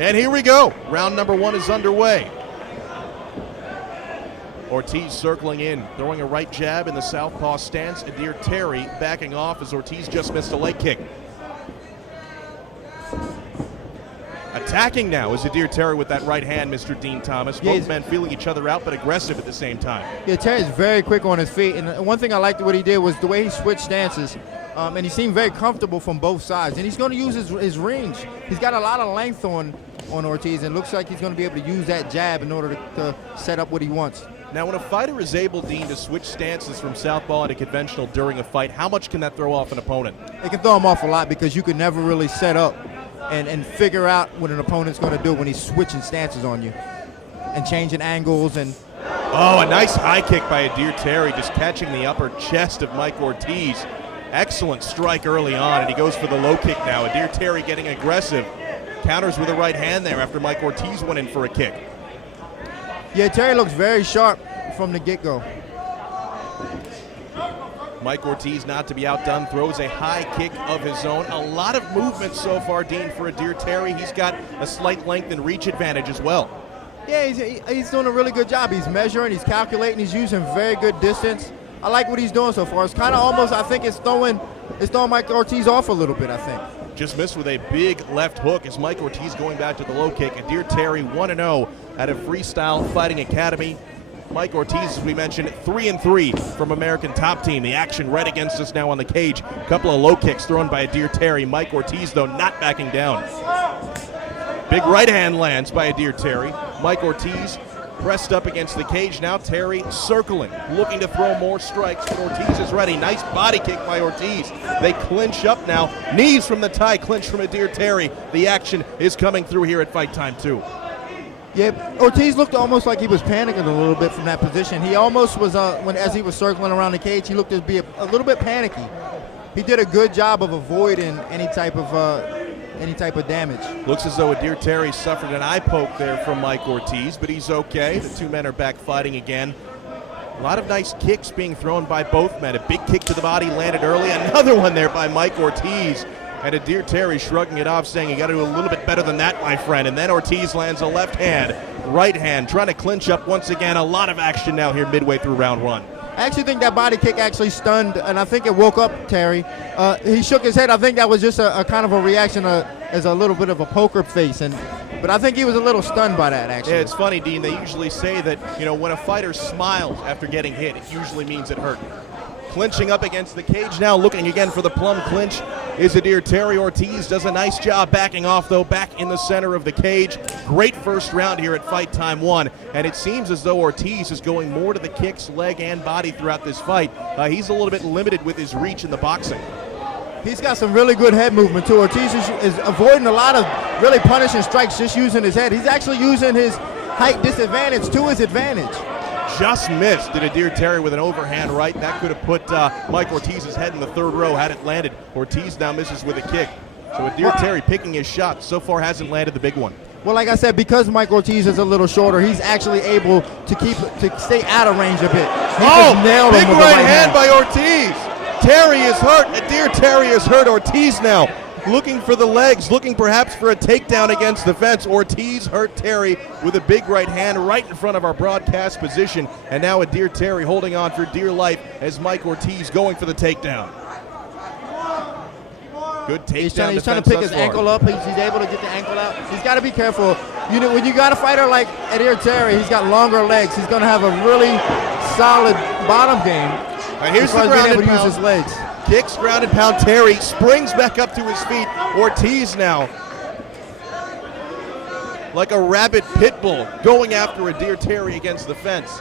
And here we go. Round number 1 is underway. Ortiz circling in, throwing a right jab in the southpaw stance. Adair Terry backing off as Ortiz just missed a leg kick. Attacking now is Adair Terry with that right hand, Mr. Dean Thomas. Both men feeling each other out, but aggressive at the same time. Yeah, Terry's very quick on his feet. And one thing I liked what he did was the way he switched stances. And he seemed very comfortable from both sides. And he's going to use his range. He's got a lot of length on Ortiz, and looks like he's going to be able to use that jab in order to set up what he wants. Now, when a fighter is able, Dean, to switch stances from southpaw into conventional during a fight, how much can that throw off an opponent? It can throw him off a lot because you can never really set up and figure out what an opponent's going to do when he's switching stances on you and changing angles. And oh, a nice high kick by Adair Terry, just catching the upper chest of Mike Ortiz. Excellent strike early on, and he goes for the low kick now. Adair Terry getting aggressive. Counters with a right hand there after Mike Ortiz went in for a kick. Yeah, Terry looks very sharp from the get-go. Mike Ortiz, not to be outdone, throws a high kick of his own. A lot of movement so far, Dean, for Adair Terry. He's got a slight length and reach advantage as well. Yeah, he's doing a really good job. He's measuring, he's calculating, he's using very good distance. I like what he's doing so far. It's kind of almost, I think it's throwing Mike Ortiz off a little bit, I think. Just missed with a big left hook as Mike Ortiz going back to the low kick. Adair Terry 1-0 out of Freestyle Fighting Academy. Mike Ortiz, as we mentioned, 3-3 from American Top Team. The action right against us now on the cage. A couple of low kicks thrown by Adair Terry. Mike Ortiz, though, not backing down. Big right hand lands by Adair Terry. Mike Ortiz pressed up against the cage now. Terry circling, looking to throw more strikes, but Ortiz is ready. Nice body kick by Ortiz. They clinch up now. Knees from the tie, clinch from Adair Terry. The action is coming through here at Fight Time 2. Yeah, Ortiz looked almost like he was panicking a little bit from that position. He almost was, as he was circling around the cage, he looked to be a little bit panicky. He did a good job of avoiding any type of damage. Looks as though Adair Terry suffered an eye poke there from Mike Ortiz, but he's okay. The two men are back fighting again. A lot of nice kicks being thrown by both men. A big kick to the body landed early. Another one there by Mike Ortiz. And Adair Terry shrugging it off, saying you got to do a little bit better than that, my friend. And then Ortiz lands a left hand, right hand, trying to clinch up once again. A lot of action now here midway through round 1. I actually think that body kick actually stunned, and I think it woke up Terry. He shook his head. I think that was just a kind of a reaction as a little bit of a poker face, but I think he was a little stunned by that, actually. Yeah, it's funny, Dean. They usually say that, when a fighter smiles after getting hit, it usually means it hurt. Clinching up against the cage now, looking again for the plum clinch is Adair Terry. Ortiz does a nice job backing off, though, back in the center of the cage. Great first round here at Fight Time 1, and it seems as though Ortiz is going more to the kicks, leg, and body throughout this fight. He's a little bit limited with his reach in the boxing. He's got some really good head movement, too. Ortiz is avoiding a lot of really punishing strikes just using his head. He's actually using his height disadvantage to his advantage. Just missed did Adair Terry with an overhand right. That could have put Mike Ortiz's head in the third row had it landed. Ortiz now misses with a kick. So Adair Terry picking his shot. So far hasn't landed the big one. Well, like I said, because Mike Ortiz is a little shorter, he's actually able to stay out of range a bit. Big right hand by Ortiz. Terry is hurt. Adair Terry is hurt. Ortiz now looking for the legs, looking perhaps for a takedown against the fence. Ortiz hurt Terry with a big right hand right in front of our broadcast position. And now Adair Terry holding on for dear life as Mike Ortiz going for the takedown. Good takedown. He's trying to pick his ankle up. He's able to get the ankle out. He's got to be careful. When you got a fighter like Adair Terry, he's got longer legs. He's going to have a really solid bottom game. And here's the ground and pound. Use his legs. Kicks, ground and pound. Terry springs back up to his feet. Ortiz now, like a rabid pit bull, going after Adair Terry against the fence.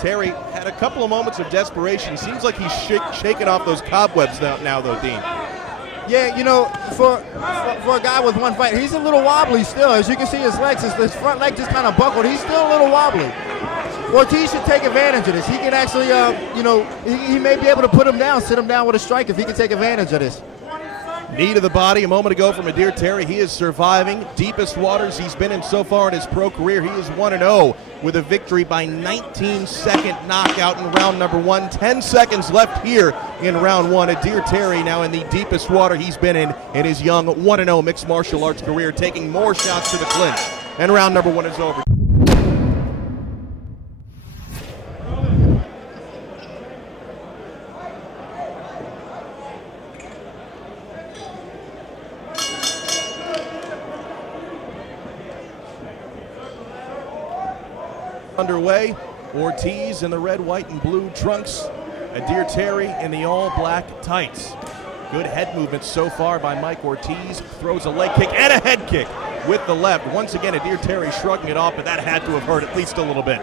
Terry had a couple of moments of desperation. Seems like he's shaking off those cobwebs now, though, Dean. Yeah, for a guy with one fight, he's a little wobbly still. As you can see, his front leg just kind of buckled. He's still a little wobbly. Ortiz should take advantage of this. He can actually, he may be able to put him down, sit him down with a strike if he can take advantage of this. Knee to the body a moment ago from Adair Terry. He is surviving. Deepest waters he's been in so far in his pro career. He is 1-0 with a victory by 19-second knockout in round number 1. 10 seconds left here in round 1. Adair Terry now in the deepest water he's been in his young 1-0 mixed martial arts career, taking more shots to the clinch. And round number 1 is over. Underway, Ortiz in the red, white, and blue trunks. Adair Terry in the all-black tights. Good head movement so far by Mike Ortiz. Throws a leg kick and a head kick with the left. Once again, Adair Terry shrugging it off, but that had to have hurt at least a little bit.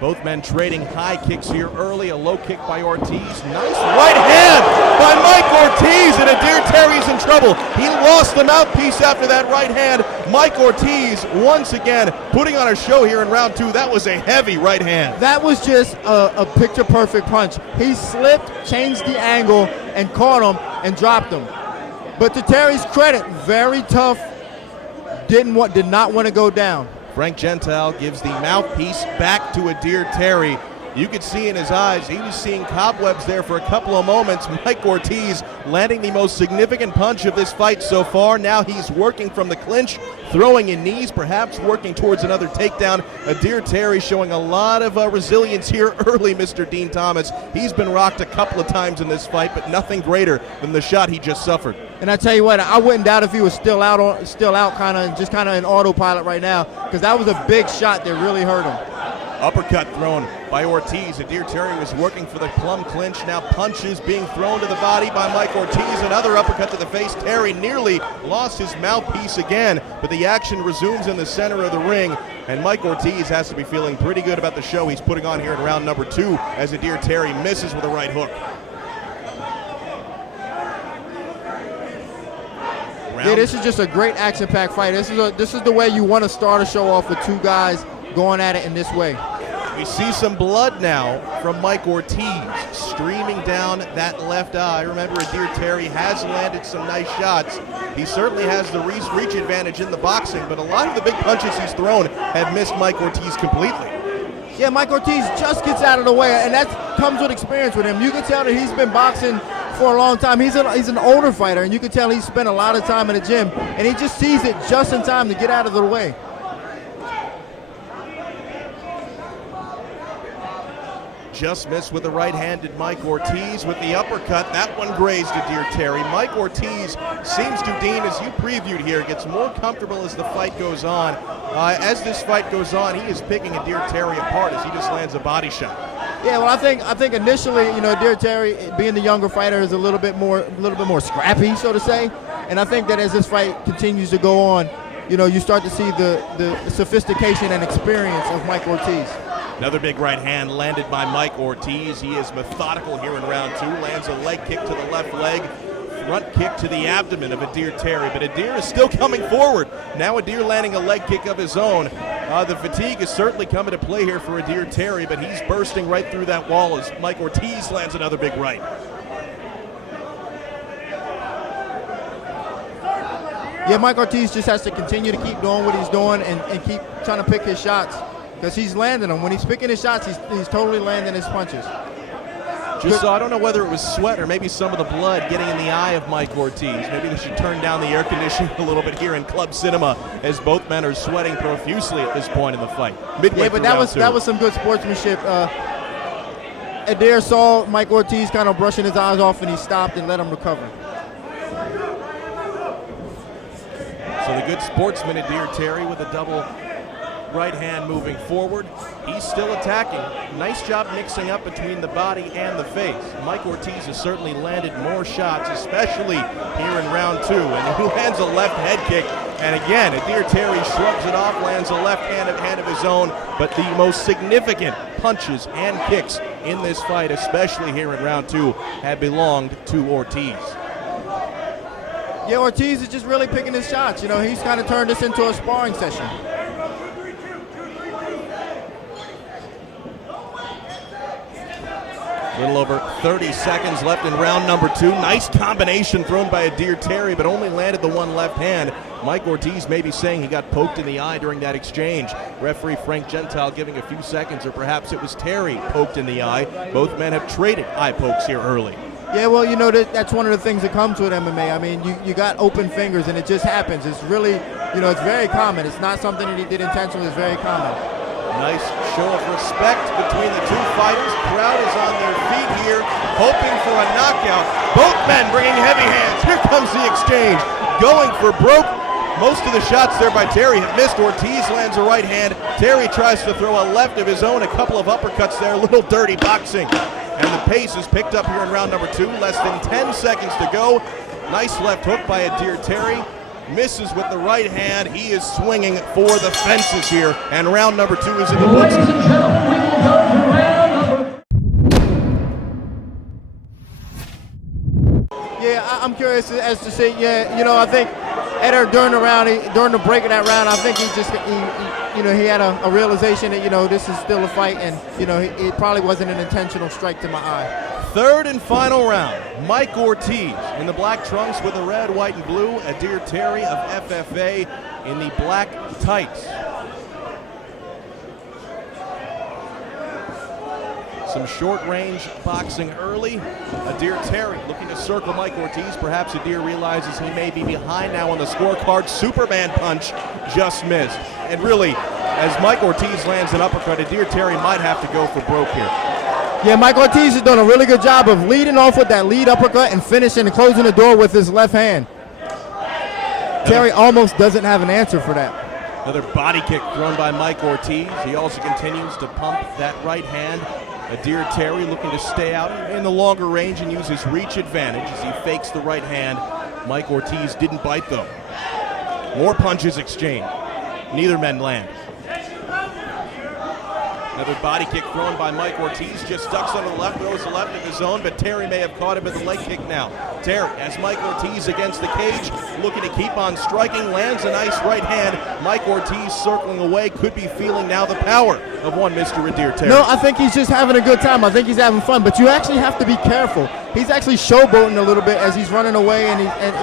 Both men trading high kicks here early. A low kick by Ortiz. Nice right hand by Mike Ortiz, and Adair Terry's in trouble. He lost the mouthpiece after that right hand. Mike Ortiz once again putting on a show here in round 2. That was a heavy right hand. That was just a picture-perfect punch. He slipped, changed the angle, and caught him and dropped him. But to Terry's credit, very tough. Did not want to go down. Frank Gentile gives the mouthpiece back to Adair Terry. You could see in his eyes, he was seeing cobwebs there for a couple of moments. Mike Ortiz landing the most significant punch of this fight so far. Now he's working from the clinch, throwing in knees, perhaps working towards another takedown. Adair Terry showing a lot of resilience here early, Mr. Dean Thomas. He's been rocked a couple of times in this fight, but nothing greater than the shot he just suffered. And I tell you what, I wouldn't doubt if he was still out, kind of in autopilot right now, because that was a big shot that really hurt him. Uppercut thrown by Ortiz. Adair Terry was working for the plum clinch. Now punches being thrown to the body by Mike Ortiz. Another uppercut to the face. Terry nearly lost his mouthpiece again, but the action resumes in the center of the ring, and Mike Ortiz has to be feeling pretty good about the show he's putting on here in round number 2 as Adair Terry misses with a right hook. Yeah, this is just a great action-packed fight. This is the way you want to start a show off with two guys going at it in this way. We see some blood now from Mike Ortiz streaming down that left eye. Remember, Adair Terry has landed some nice shots. He certainly has the reach advantage in the boxing, but a lot of the big punches he's thrown have missed Mike Ortiz completely. Yeah, Mike Ortiz just gets out of the way, and that comes with experience with him. You can tell that he's been boxing for a long time. He's an older fighter, and you can tell he's spent a lot of time in the gym, and he just sees it just in time to get out of the way. Just missed with the right-handed Mike Ortiz with the uppercut. That one grazed Adair Terry. Mike Ortiz seems to, Dean, as you previewed here, gets more comfortable as the fight goes on. As this fight goes on, he is picking Adair Terry apart as he just lands a body shot. Yeah, well, I think initially, Adair Terry, being the younger fighter, is a little bit more scrappy, so to say. And I think that as this fight continues to go on, you start to see the sophistication and experience of Mike Ortiz. Another big right hand landed by Mike Ortiz. He is methodical here in round 2. Lands a leg kick to the left leg. Front kick to the abdomen of Adair Terry. But Adair is still coming forward. Now Adair landing a leg kick of his own. The fatigue is certainly coming to play here for Adair Terry, but he's bursting right through that wall as Mike Ortiz lands another big right. Yeah, Mike Ortiz just has to continue to keep doing what he's doing and keep trying to pick his shots, because he's landing them. When he's picking his shots, he's totally landing his punches. So I don't know whether it was sweat or maybe some of the blood getting in the eye of Mike Ortiz. Maybe they should turn down the air conditioning a little bit here in Club Cinema, as both men are sweating profusely at this point in the fight. Yeah, but that was some good sportsmanship. Adair saw Mike Ortiz kind of brushing his eyes off, and he stopped and let him recover. So the good sportsman Adair Terry with a double right hand moving forward. He's still attacking. Nice job mixing up between the body and the face. Mike Ortiz has certainly landed more shots, especially here in round 2. And he lands a left head kick. And again, Adair Terry shrugs it off, lands a left hand of his own. But the most significant punches and kicks in this fight, especially here in round 2, have belonged to Ortiz. Yeah, Ortiz is just really picking his shots. He's kind of turned this into a sparring session. little over 30 seconds left in round number 2. Nice combination thrown by Adair Terry, but only landed the one left hand. Mike Ortiz may be saying he got poked in the eye during that exchange. Referee Frank Gentile giving a few seconds, or perhaps it was Terry poked in the eye. Both men have traded eye pokes here early. Yeah, well, you know, that's one of the things that comes with MMA. I mean, you got open fingers, and it just happens. It's really, you know, it's very common. It's not something that he did intentionally. It's very common. Nice show of respect between the two fighters. Crowd is on their feet here, hoping for a knockout. Both men bringing heavy hands. Here comes the exchange. Going for broke. Most of the shots there by Terry have missed. Ortiz lands a right hand. Terry tries to throw a left of his own. A couple of uppercuts there. A little dirty boxing. And the pace is picked up here in round number 2. Less than 10 seconds to go. Nice left hook by Adair Terry. Misses with the right hand. He is swinging for the fences here. And round number 2 is in the books. Ladies and gentlemen, we will go to round number. Yeah, I'm curious as to see. Yeah, you know, I think Eder during the break of that round, I think he had a realization that, you know, this is still a fight, and, you know, it probably wasn't an intentional strike to my eye. Third and final round. Mike Ortiz in the black trunks with the red, white, and blue. Adair Terry of FFA in the black tights. Some short-range boxing early. Adair Terry looking to circle Mike Ortiz. Perhaps Adair realizes he may be behind now on the scorecard. Superman punch just missed. And really, as Mike Ortiz lands an uppercut, Adair Terry might have to go for broke here. Yeah, Mike Ortiz has done a really good job of leading off with that lead uppercut and finishing and closing the door with his left hand. Terry almost doesn't have an answer for that. Another body kick thrown by Mike Ortiz. He also continues to pump that right hand. Adair Terry looking to stay out in the longer range and use his reach advantage as he fakes the right hand. Mike Ortiz didn't bite though. More punches exchanged. Neither men land. Another body kick thrown by Mike Ortiz. Just ducks on the left, throws the left of his own, but Terry may have caught him with the leg kick now. Terry has Mike Ortiz against the cage, looking to keep on striking, lands a nice right hand. Mike Ortiz circling away, could be feeling now the power of one Mr. Adair Terry. No, I think he's just having a good time. I think he's having fun, but you actually have to be careful. He's actually showboating a little bit as he's running away,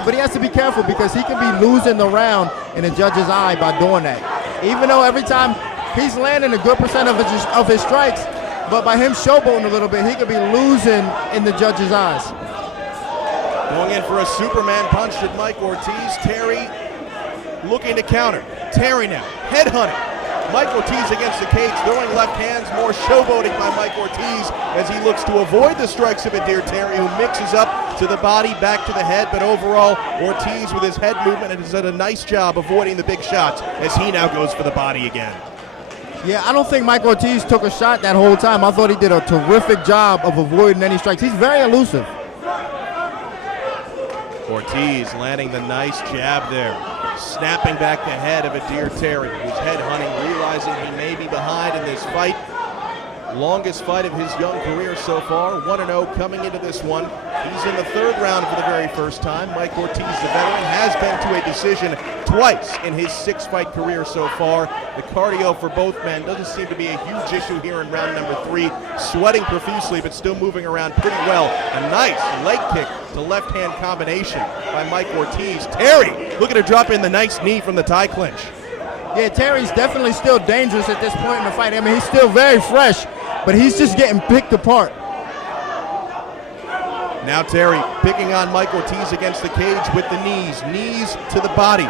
but he has to be careful because he could be losing the round in the judge's eye by doing that. Even though every time he's landing a good percent of his strikes, but by him showboating a little bit, he could be losing in the judge's eyes. Going in for a Superman punch at Mike Ortiz. Terry looking to counter. Terry now, headhunting. Mike Ortiz against the cage, throwing left hands, more showboating by Mike Ortiz as he looks to avoid the strikes of Adair Terry, who mixes up to the body, back to the head, but overall, Ortiz with his head movement has done a nice job avoiding the big shots as he now goes for the body again. Yeah, I don't think Mike Ortiz took a shot that whole time. I thought he did a terrific job of avoiding any strikes. He's very elusive. Ortiz landing the nice jab there, snapping back the head of Adair Terry, who's headhunting, realizing he may be behind in this fight. Longest fight of his young career so far, 1-0 coming into this one. He's in the third round for the very first time. Mike Ortiz, the veteran, has been to a decision twice in his 6-fight career so far. The cardio for both men doesn't seem to be a huge issue here in round number 3. Sweating profusely, but still moving around pretty well. A nice leg kick to left-hand combination by Mike Ortiz. Terry looking to drop in the nice knee from the tie clinch. Yeah, Terry's definitely still dangerous at this point in the fight. I mean, he's still very fresh, but he's just getting picked apart. Now Terry picking on Mike Ortiz against the cage with the knees to the body.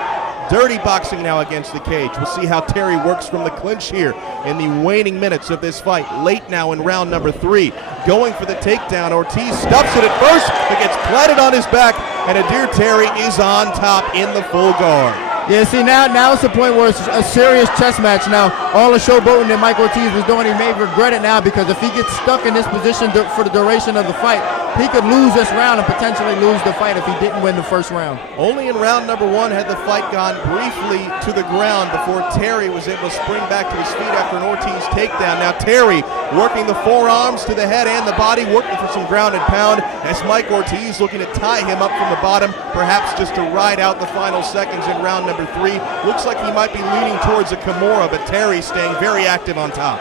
Dirty boxing now against the cage. We'll see how Terry works from the clinch here in the waning minutes of this fight. Late now in round number 3. Going for the takedown. Ortiz stuffs it at first, but gets planted on his back, and Adair Terry is on top in the full guard. Yeah, see, now it's the point where it's a serious chess match now. All the showboating that Mike Ortiz was doing, he may regret it now, because if he gets stuck in this position for the duration of the fight, he could lose this round and potentially lose the fight if he didn't win the first round. Only in round number 1 had the fight gone briefly to the ground before Terry was able to spring back to his feet after an Ortiz takedown. Now Terry working the forearms to the head and the body, working for some ground and pound, as Mike Ortiz looking to tie him up from the bottom, perhaps just to ride out the final seconds in round number 3. Looks like he might be leaning towards a Kimura, but Terry staying very active on top.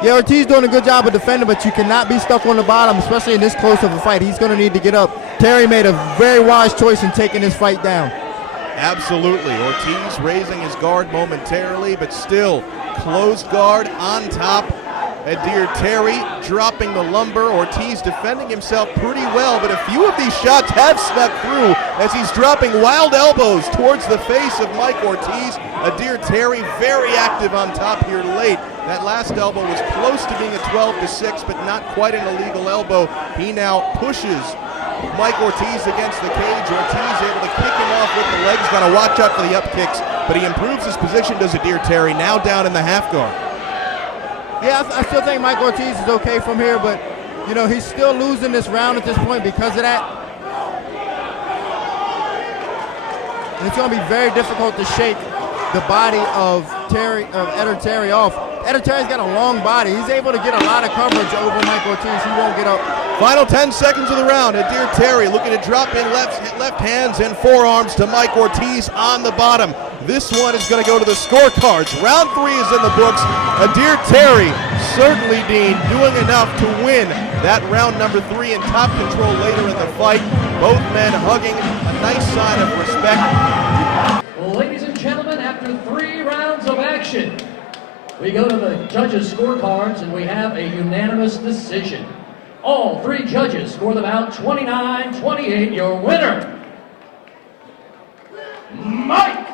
Yeah, Ortiz doing a good job of defending, but you cannot be stuck on the bottom, especially in this close of a fight. He's going to need to get up. Terry made a very wise choice in taking this fight down. Absolutely. Ortiz raising his guard momentarily, but still closed guard on top. Adir Terry dropping the lumber. Ortiz defending himself pretty well, but a few of these shots have snuck through as he's dropping wild elbows towards the face of Mike Ortiz. Adir Terry very active on top here late. That last elbow was close to being a 12-6, but not quite an illegal elbow. He now pushes Mike Ortiz against the cage. Ortiz able to kick him off with the legs. Got to watch out for the up kicks, but he improves his position, does Adir Terry, now down in the half guard. Yeah, I still think Mike Ortiz is okay from here, but, you know, he's still losing this round at this point because of that. And it's going to be very difficult to shake the body of Adir Terry off. Adir Terry's got a long body. He's able to get a lot of coverage over Mike Ortiz. He won't get up. Final 10 seconds of the round. Adir Terry looking to drop in left hands and forearms to Mike Ortiz on the bottom. This one is going to go to the scorecards. Round 3 is in the books. Adir Terry, certainly, Dean, doing enough to win that round number 3 in top control later in the fight. Both men hugging, a nice sign of respect. Well, ladies and gentlemen, after 3 rounds of action, we go to the judges' scorecards and we have a unanimous decision. All 3 judges score the bout 29-28. Your winner, Mike